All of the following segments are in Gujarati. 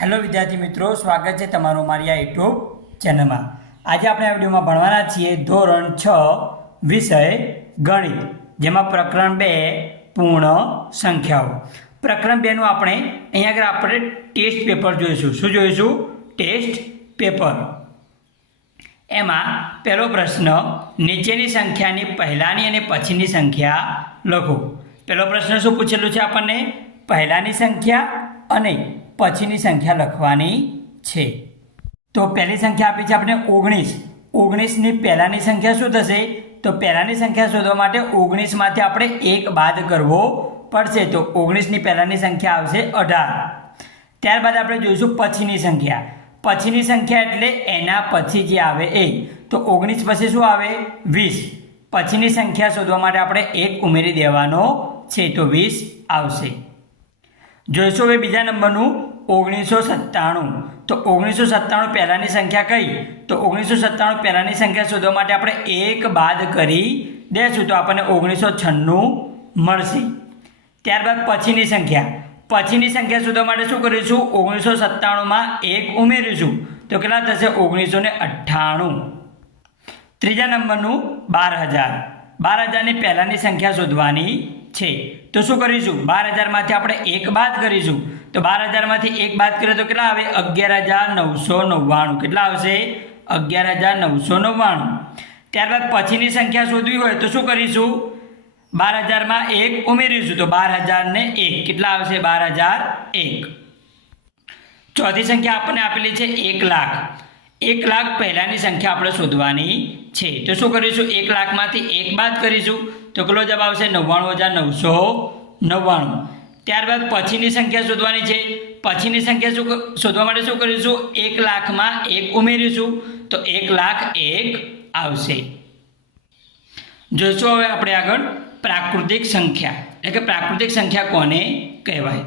હેલો વિદ્યાર્થી મિત્રો, સ્વાગત છે તમારું મારી આ યુટ્યુબ ચેનલમાં. આજે આપણે આ વિડીયોમાં ભણવાના છીએ ધોરણ છ, વિષય ગણિત, જેમાં પ્રકરણ બે, પૂર્ણ સંખ્યાઓ. પ્રકરણ બેનું આપણે અહીંયા આગળ આપણે ટેસ્ટ પેપર જોઈશું. શું જોઈશું? Test paper. એમાં પહેલો પ્રશ્ન, નીચેની સંખ્યાની પહેલાંની અને પછીની સંખ્યા લખો. પહેલો પ્રશ્ન શું પૂછેલું છે આપણને? પહેલાંની સંખ્યા અને પછીની સંખ્યા લખવાની છે. તો પહેલી સંખ્યા આપી છે આપણે ઓગણીસ. ઓગણીસની પહેલાંની સંખ્યા શું થશે? તો પહેલાંની સંખ્યા શોધવા માટે ઓગણીસમાંથી આપણે એક બાદ કરવો પડશે. તો ઓગણીસની પહેલાંની સંખ્યા આવશે અઢાર. ત્યારબાદ આપણે જોઈશું પછીની સંખ્યા. પછીની સંખ્યા એટલે એના પછી જે આવે એ. તો ઓગણીસ પછી શું આવે? વીસ. પછીની સંખ્યા શોધવા માટે આપણે એક ઉમેરી દેવાનો છે. તો વીસ આવશે. જોઈશું હવે બીજા નંબરનું, ઓગણીસો સત્તાણું. તો ઓગણીસો સત્તાણું પહેલાંની સંખ્યા કઈ? તો ઓગણીસો સત્તાણું પહેલાંની સંખ્યા શોધવા માટે આપણે એક બાદ કરી દેશું. તો આપણને ઓગણીસો છન્નું મળશે. ત્યારબાદ પછીની સંખ્યા. પછીની સંખ્યા શોધવા માટે શું કરીશું? ઓગણીસો સત્તાણુંમાં એક ઉમેરીશું. તો કેટલા થશે? ઓગણીસો ને અઠ્ઠાણું. ત્રીજા નંબરનું બાર હજાર. બાર હજારની પહેલાંની સંખ્યા શોધવાની છે. તો શું કરીશું? બાર હજારમાંથી આપણે એક બાદ કરીશું. તો બાર હજારમાંથી એક બાદ કરીએ તો કેટલા આવે? અગિયાર હજાર નવસો નવ્વાણું. કેટલા આવશે? અગિયાર હજાર નવસો નવ્વાણું. ત્યારબાદ પછીની સંખ્યા શોધવી હોય તો શું કરીશું? બાર હજારમાં એક ઉમેરીશું. તો બાર હજારને એક. કેટલા આવશે? બાર હજાર એક. ચોથી સંખ્યા આપણને આપેલી છે એક લાખ. એક લાખ પહેલાંની સંખ્યા આપણે શોધવાની છે. તો શું કરીશું? એક લાખમાંથી એક બાદ કરીશું. તો કેટલો જવાબ આવશે નવ્વાણું હજાર નવસો નવ્વાણું. ત્યારબાદ પછીની સંખ્યા શોધવાની છે. પછીની સંખ્યા શું શોધવા માટે શું કરીશું? એક લાખમાં એક ઉમેરીશું. તો એક લાખ એક આવશે. જોઈશું હવે આપણે આગળ પ્રાકૃતિક સંખ્યા. એટલે કે પ્રાકૃતિક સંખ્યા કોને કહેવાય?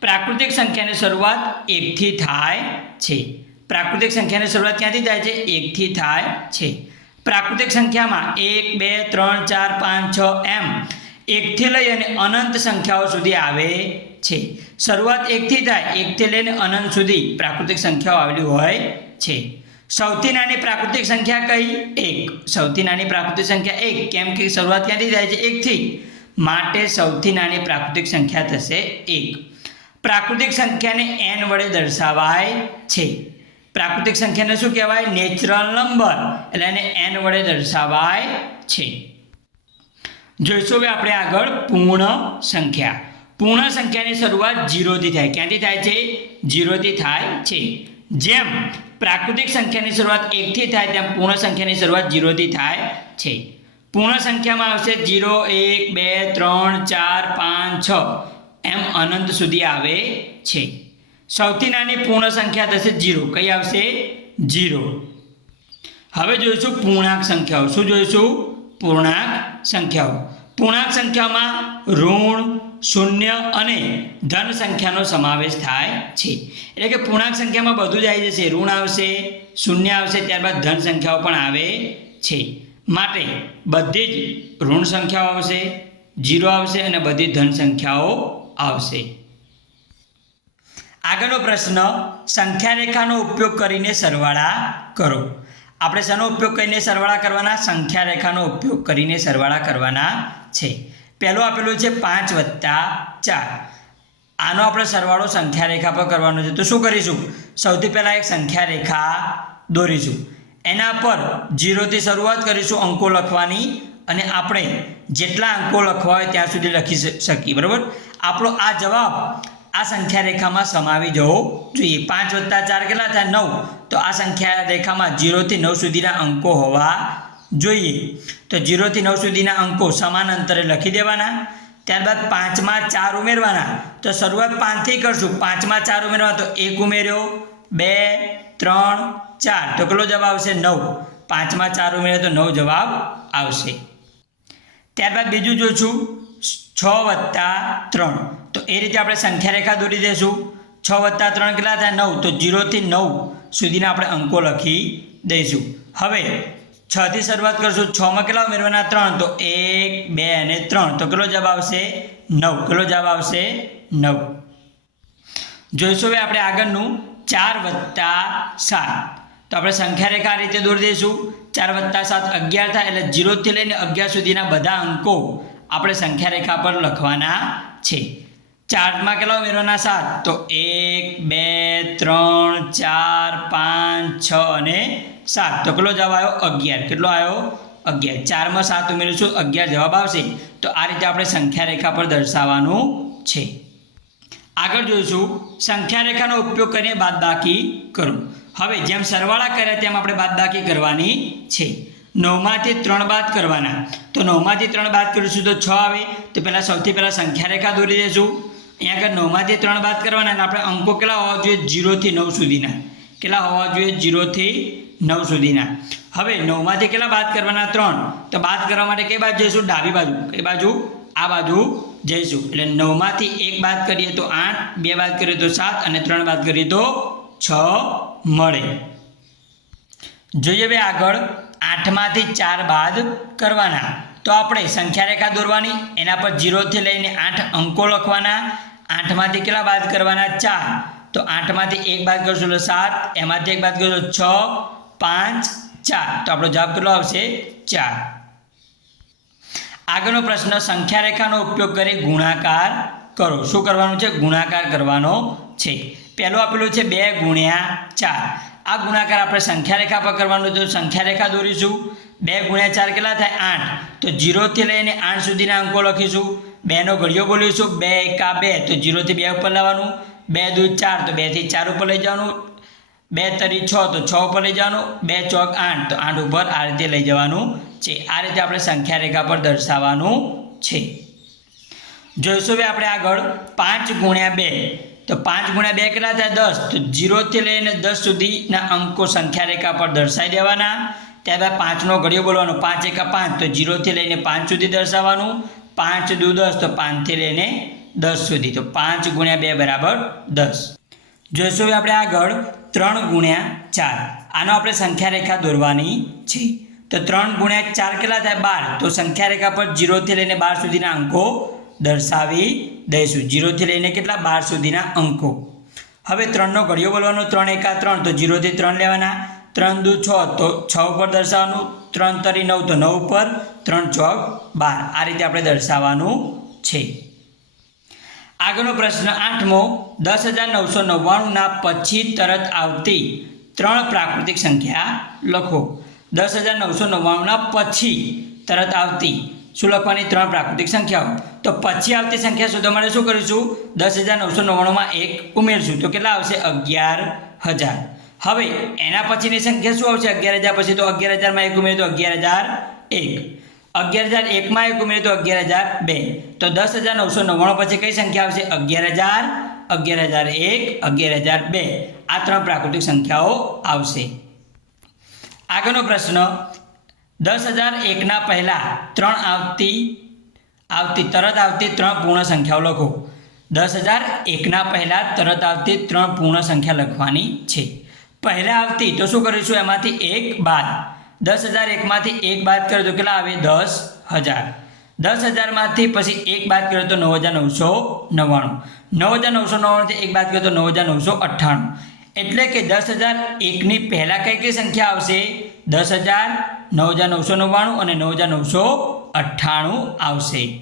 પ્રાકૃતિક સંખ્યાની શરૂઆત એકથી થાય છે. પ્રાકૃતિક સંખ્યાની શરૂઆત ક્યાંથી થાય છે? એકથી થાય છે. પ્રાકૃતિક સંખ્યામાં એક, બે, ત્રણ, ચાર, પાંચ, છ, એમ એકથી લઈ અને અનંત સંખ્યાઓ સુધી આવે છે. શરૂઆત એકથી થાય, એકથી લઈને અનંત સુધી પ્રાકૃતિક સંખ્યાઓ આવેલી હોય છે. સૌથી નાની પ્રાકૃતિક સંખ્યા કઈ? એક. સૌથી નાની પ્રાકૃતિક સંખ્યા એક. કેમ કે શરૂઆત ક્યાંથી થાય છે? એકથી. માટે સૌથી નાની પ્રાકૃતિક સંખ્યા થશે એક. પ્રાકૃતિક સંખ્યાને એન વડે દર્શાવાય છે. પ્રાકૃતિક સંખ્યાને શું કહેવાય? નેચરલ નંબર એટલે એને એન વડે દર્શાવાય છે. જોઈશું હવે આપણે આગળ પૂર્ણ સંખ્યા. પૂર્ણ સંખ્યાની શરૂઆત જીરોથી થાય. ક્યાંથી થાય છે? જીરોથી થાય છે. જેમ પ્રાકૃતિક સંખ્યાની શરૂઆત એકથી થાય, તેમ પૂર્ણ સંખ્યાની શરૂઆત જીરોથી થાય છે. પૂર્ણ સંખ્યામાં આવશે જીરો એક, બે, ત્રણ, ચાર, પાંચ, છ. એમ અનંત સુધી આવે છે. સૌથી નાની પૂર્ણ સંખ્યા થશે જીરો. કઈ આવશે? જીરો. હવે જોઈશું પૂર્ણાંક સંખ્યાઓ. શું જોઈશું? પૂર્ણાંક સંખ્યાઓ. પૂર્ણાંક સંખ્યામાં ઋણ, શૂન્ય અને ધન સંખ્યાનો સમાવેશ થાય છે. એટલે કે પૂર્ણાંક સંખ્યામાં બધું જ આવી જશે. ઋણ આવશે, શૂન્ય આવશે, ત્યારબાદ ધન સંખ્યાઓ પણ આવે છે. માટે બધી જ ઋણ સંખ્યાઓ આવશે, જીરો આવશે અને બધી ધન સંખ્યાઓ આવશે. આગળનો પ્રશ્ન સંખ્યા રેખાનો ઉપયોગ કરીને સરવાળા કરો. આપણે શેનો ઉપયોગ કરીને સરવાળા કરવાના? સંખ્યા રેખાનો ઉપયોગ કરીને સરવાળા કરવાના છે. પહેલો આપેલું છે પાંચ વત્તા ચાર. આનો આપણે સરવાળો સંખ્યા રેખા પર કરવાનો છે. તો શું કરીશું? સૌથી પહેલાં એક સંખ્યા રેખા દોરીશું. એના પર જીરોથી શરૂઆત કરીશું અંકો લખવાની અને આપણે જેટલા અંકો લખવા હોય ત્યાં સુધી લખી શકીએ. બરાબર? આપણો આ જવાબ આ સંખ્યા રેખામાં સમાવી જવો જોઈએ. પાંચ વત્તા ચાર કેટલા થાય? નવ. તો આ સંખ્યા રેખામાં જીરોથી નવ સુધીના અંકો હોવા જોઈએ. તો જીરોથી નવ સુધીના અંકો સમાન અંતરે લખી દેવાના. ત્યારબાદ પાંચમાં ચાર ઉમેરવાના. તો શરૂઆત પાંચથી કરશું. પાંચમાં ચાર ઉમેરવા તો એક ઉમેર્યો. બે, ત્રણ, ચાર. તો કેટલો જવાબ આવશે? નવ. પાંચમાં ચાર ઉમેર્યો તો નવ જવાબ આવશે. ત્યારબાદ બીજું જોઈશું છ વત્તા ત્રણ. તો એ રીતે આપણે સંખ્યા રેખા દોરી દઈશું છ વત્તા ત્રણ કેટલા થાય? નવ. તો જીરોથી નવ સુધીના આપણે અંકો લખી દઈશું. હવે છથી શરૂઆત કરશું. છમાં કેટલા ઉમેરવાના? ત્રણ. તો એક, બે અને ત્રણ. તો કેટલો જવાબ આવશે? નવ. કેટલો જવાબ આવશે? નવ. જોઈશું હવે આપણે આગળનું. ચાર વત્તા સાત. તો આપણે સંખ્યા રેખા આ રીતે દોરી દઈશું. ચાર વત્તા સાત અગિયાર થાય એટલે જીરોથી લઈને અગિયાર સુધીના બધા અંકો આપણે સંખ્યા રેખા પર લખવાના છે. ચાર્ટમાં કેટલા ઉમેરવાના? સાત. તો એક, બે, ત્રણ, ચાર, પાંચ, છ અને સાત. તો કેટલો જવાબ આવ્યો? અગિયાર. કેટલો આવ્યો? અગિયાર. ચારમાં સાત ઉમેરીશું, અગિયાર જવાબ આવશે. તો આ રીતે આપણે સંખ્યા રેખા પર દર્શાવવાનું છે. આગળ જોઈશું. સંખ્યા રેખાનો ઉપયોગ કરીને બાદબાકી કરો. હવે જેમ સરવાળા કર્યા, તેમ આપણે બાદબાકી કરવાની છે. નવમાંથી ત્રણ બાદ કરવાના. તો નવમાંથી ત્રણ બાદ કરીશું તો છ આવે. તો પહેલાં સૌથી પહેલાં સંખ્યા રેખા દોરી દઈશું અહીંયા આગળ નવમાંથી ત્રણ બાદ કરવાના અને આપણે અંકો કેટલા હોવા જોઈએ? જીરોથી નવ સુધીના. કેટલા હોવા જોઈએ? જીરોથી નવ સુધીના. હવે નવમાંથી કેટલા બાદ કરવાના? ત્રણ. તો બાદ કરવા માટે કઈ બાજુ જઈશું? ડાબી બાજુ. કઈ બાજુ? આ બાજુ જઈશું. એટલે નવમાંથી એક બાદ કરીએ તો આઠ, બે બાદ કરીએ તો સાત અને ત્રણ બાદ કરીએ તો છ મળે. જોઈએ હવે આગળ. આઠમાંથી ચાર બાદ કરવાના. તો આપણે સંખ્યા રેખા દોરવાની, એના પર જીરોથી લઈને આઠ અંકો લખવાના. આઠમાંથી કેટલા બાદ કરવાના? ચાર. તો આઠમાંથી એક બાદ કરશું એટલે સાત, એમાંથી એક બાદ કરશું છ, પાંચ, ચાર. તો આપણો જવાબ કેટલો આવશે? ચાર. આગળનો પ્રશ્ન સંખ્યા રેખાનો ઉપયોગ કરી ગુણાકાર કરો. શું કરવાનું છે? ગુણાકાર કરવાનો છે. પહેલું આપેલું છે બે ગુણ્યા ચાર. આ ગુણાકાર આપણે સંખ્યા રેખા પર કરવાનું તો સંખ્યા રેખા દોરીશું. બે ગુણ્યા ચાર કેટલા થાય? આઠ. તો જીરોથી લઈને આઠ સુધીના અંકો લખીશું. બેનો ઘડિયો બોલીશું. બે, એકા બે. તો જીરોથી બે ઉપર લાવવાનું. બે દૂધ ચાર. તો બેથી ચાર ઉપર લઈ જવાનું. બે, તરી, છ. તો છ ઉપર લઈ જવાનું. બે, ચોક, આઠ. તો આઠ ઉપર આ રીતે લઈ જવાનું છે. આ રીતે આપણે સંખ્યા રેખા પર દર્શાવવાનું છે. જોઈશું હવે આપણે આગળ. પાંચ ગુણ્યા બે. તો પાંચ ગુણ્યા બે કેટલા થાય? દસ. તો જીરોથી લઈને દસ સુધીના અંકો સંખ્યા રેખા પર દર્શાવી દેવાના. ત્યારબાદ પાંચનો ઘડિયો બોલવાનો. પાંચ એકા પાંચ, તો જીરોથી લઈને પાંચ સુધી દર્શાવવાનું. પાંચ દુ દસ, તો પાંચથી લઈને દસ સુધી. તો પાંચ ગુણ્યા બે બરાબર દસ. જોઈશું આપણે આગળ ત્રણ ગુણ્યા ચાર. આનો આપણે સંખ્યા રેખા દોરવાની છે. તો ત્રણ ગુણ્યા ચાર કેટલા થાય? બાર. તો સંખ્યા રેખા પર જીરોથી લઈને બાર સુધીના અંકો દર્શાવી દઈશું. જીરોથી લઈને કેટલા? બાર સુધીના અંકો. હવે ત્રણનો ઘડિયો બોલવાનો, ત્રણ એકા ત્રણ, તો જીરોથી ત્રણ લેવાના. ત્રણ દુ છ, તો છ ઉપર દર્શાવવાનું. ત્રણ તરી નવ, તો નવ ઉપર ત્રણ ચોક બાર. આ રીતે આપણે દર્શાવવાનું છે. આગળનો પ્રશ્ન આઠમો, દસ હજાર નવસો નવ્વાણુંના પછી તરત આવતી ત્રણ પ્રાકૃતિક સંખ્યા લખો. દસ હજાર નવસો નવ્વાણુંના પછી તરત આવતી શું લખવાની? ત્રણ પ્રાકૃતિક સંખ્યાઓ. તો પછી આવતી સંખ્યા શોધવા માટે શું કરીશું? દસ હજાર નવસો નવ્વાણુંમાં એક ઉમેરશું. તો કેટલા આવશે? અગિયાર હજાર. હવે એના પછીની સંખ્યા શું આવશે? અગિયાર હજાર પછી તો અગિયાર હજારમાં એક ઉમેરીએ તો અગિયાર હજાર એક. અગિયાર હજાર એકમાં એક ઉમેરીએ તો અગિયાર હજાર બે. તો દસ હજાર નવસો નવ્વાણું પછી કઈ સંખ્યા આવશે? અગિયાર હજાર અગિયાર હજાર એક, અગિયાર હજાર બે. આ ત્રણ પ્રાકૃતિક સંખ્યાઓ આવશે. આગળનો પ્રશ્ન દસ હજાર એકના પહેલાં ત્રણ આવતી આવતી, તરત આવતી ત્રણ પૂર્ણ સંખ્યાઓ લખો. દસ હજાર એકના પહેલાં તરત આવતી ત્રણ પૂર્ણ સંખ્યા લખવાની છે. પહેલાં આવતી તો શું કરીશું? એમાંથી એક બાદ. દસ હજાર એકમાંથી એક બાદ કરો તો કેટલા આવે? દસ હજાર. દસ હજારમાંથી પછી એક બાદ કરો તો નવ હજાર નવસો નવ્વાણું. નવ હજાર નવસો નવ્વાણુંથી એક બાદ કરો તો નવ હજાર નવસો અઠ્ઠાણું. એટલે કે દસ હજાર એકની પહેલાં કઈ કઈ સંખ્યા આવશે? દસ હજાર નવ હજાર નવસો નવ્વાણું અને નવ હજાર નવસો અઠ્ઠાણું આવશે.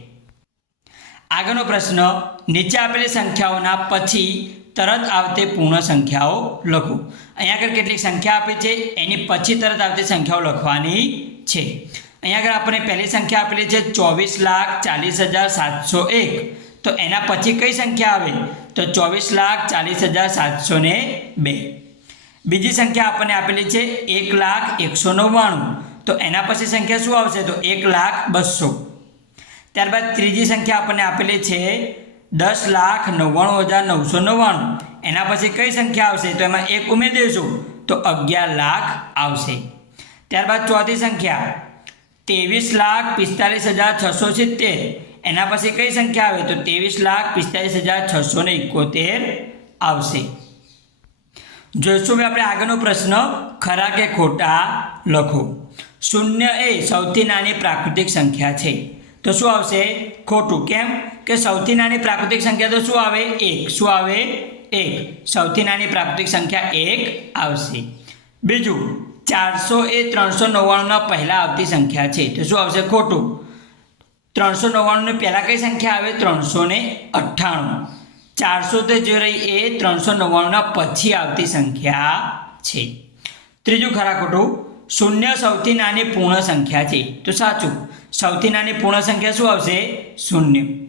આગળનો પ્રશ્ન, નીચે આપેલી સંખ્યાઓના પછી તરત આવતી પૂર્ણ સંખ્યાઓ લખો. અહીંયા આગળ કેટલીક સંખ્યા આપી છે, એની પછી તરત આવતી સંખ્યાઓ લખવાની છે. અહીંયા આગળ આપણે પહેલી સંખ્યા આપેલી છે, ચોવીસ લાખ ચાલીસ હજાર સાતસો એક. તો એના પછી કઈ સંખ્યા આવે? તો ચોવીસ લાખ ચાલીસ હજાર સાતસો ને બે. બીજી સંખ્યા આપણને આપેલી છે, એક લાખ એકસો નવ્વાણું. તો એના પછી સંખ્યા શું આવશે? તો એક લાખ બસો. ત્યારબાદ ત્રીજી સંખ્યા આપણને આપેલી છે દસ લાખ નવ્વાણું હજાર નવસો નવ્વાણું. એના પછી કઈ સંખ્યા આવશે? તો એમાં એક ઉમેરીશું તો અગિયાર લાખ આવશે. ત્યારબાદ ચોથી સંખ્યા. ત્રેવીસ લાખ પિસ્તાલીસ હજાર છસો સિત્તેર. એના પછી કઈ સંખ્યા આવે? તો ત્રેવીસ લાખ પિસ્તાલીસ હજાર છસો ને એકોતેર આવશે. જોઈશું આપણે આગળનો પ્રશ્ન, ખરા કે ખોટા, લખો. શૂન્ય એ સૌથી નાની પ્રાકૃતિક સંખ્યા છે. તો શું આવશે? ખોટું. કેમ? કે સૌથી નાની પ્રાકૃતિક સંખ્યા તો શું આવે? એક. શું આવે? એક. સૌથી નાની પ્રાકૃતિક સંખ્યા એક આવશે. બીજું, ચારસો એ ત્રણસો નવ્વાણુંના પહેલાં આવતી સંખ્યા છે. તો શું આવશે? ખોટું. ત્રણસો નવ્વાણુંની પહેલાં કઈ સંખ્યા આવે? ત્રણસો ને અઠ્ઠાણું. ચારસો તે જે રહી એ ત્રણસો નવ્વાણુંના પછી આવતી સંખ્યા છે. ત્રીજું ખરા ખોટું. શૂન્ય સૌથી નાની પૂર્ણ સંખ્યા છે. તો સાચું. સૌથી નાની પૂર્ણ સંખ્યા શું આવશે? શૂન્ય.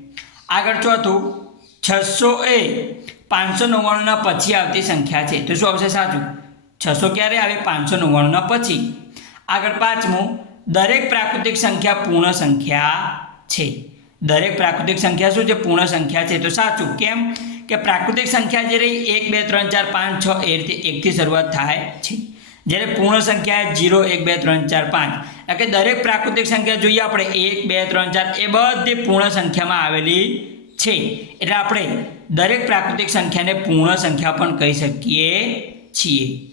આગળ ચોથું. છસો એ પાંચસો નવ્વાણુંના પછી આવતી સંખ્યા છે. તો શું આવશે? સાચું. છસો ક્યારે આવે? પાંચસો નવ્વાણુંના પછી. આગળ પાંચમું. દરેક પ્રાકૃતિક સંખ્યા પૂર્ણ સંખ્યા છે. દરેક પ્રાકૃતિક સંખ્યા શું છે? પૂર્ણ સંખ્યા છે. તો સાચું. કેમ? કે પ્રાકૃતિક સંખ્યા જે રહી, એક, બે, ત્રણ, ચાર, પાંચ, છ, એ રીતે એકથી શરૂઆત થાય છે. જ્યારે પૂર્ણ સંખ્યા જીરો, એક, બે, ત્રણ, ચાર, પાંચ. એટલે દરેક પ્રાકૃતિક સંખ્યા જોઈએ આપણે. એક, બે, ત્રણ, ચાર, એ બધી પૂર્ણ સંખ્યામાં આવેલી છે. એટલે આપણે દરેક પ્રાકૃતિક સંખ્યાને પૂર્ણ સંખ્યા પણ કહી શકીએ છીએ.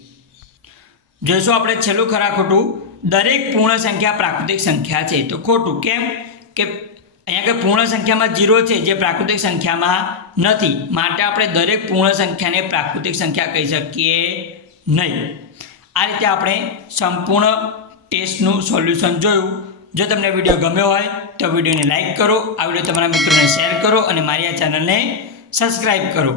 જોઈશું આપણે છેલ્લું ખરા ખોટું. દરેક પૂર્ણ સંખ્યા પ્રાકૃતિક સંખ્યા છે. તો ખોટું કેમ? કે અહીંયા કે પૂર્ણ સંખ્યામાં જીરો છે જે પ્રાકૃતિક સંખ્યામાં નથી. માટે આપણે દરેક પૂર્ણ સંખ્યાને પ્રાકૃતિક સંખ્યા કહી શકીએ નહીં. આ રીતે આપણે સંપૂર્ણ ટેસ્ટનું સોલ્યુશન જોયું. જો તમને વીડિયો ગમ્યો હોય, તો વિડીયોને લાઇક કરો, આ વીડિયો તમારા મિત્રોને શેર કરો અને મારી આ ચેનલને સબસ્ક્રાઈબ કરો.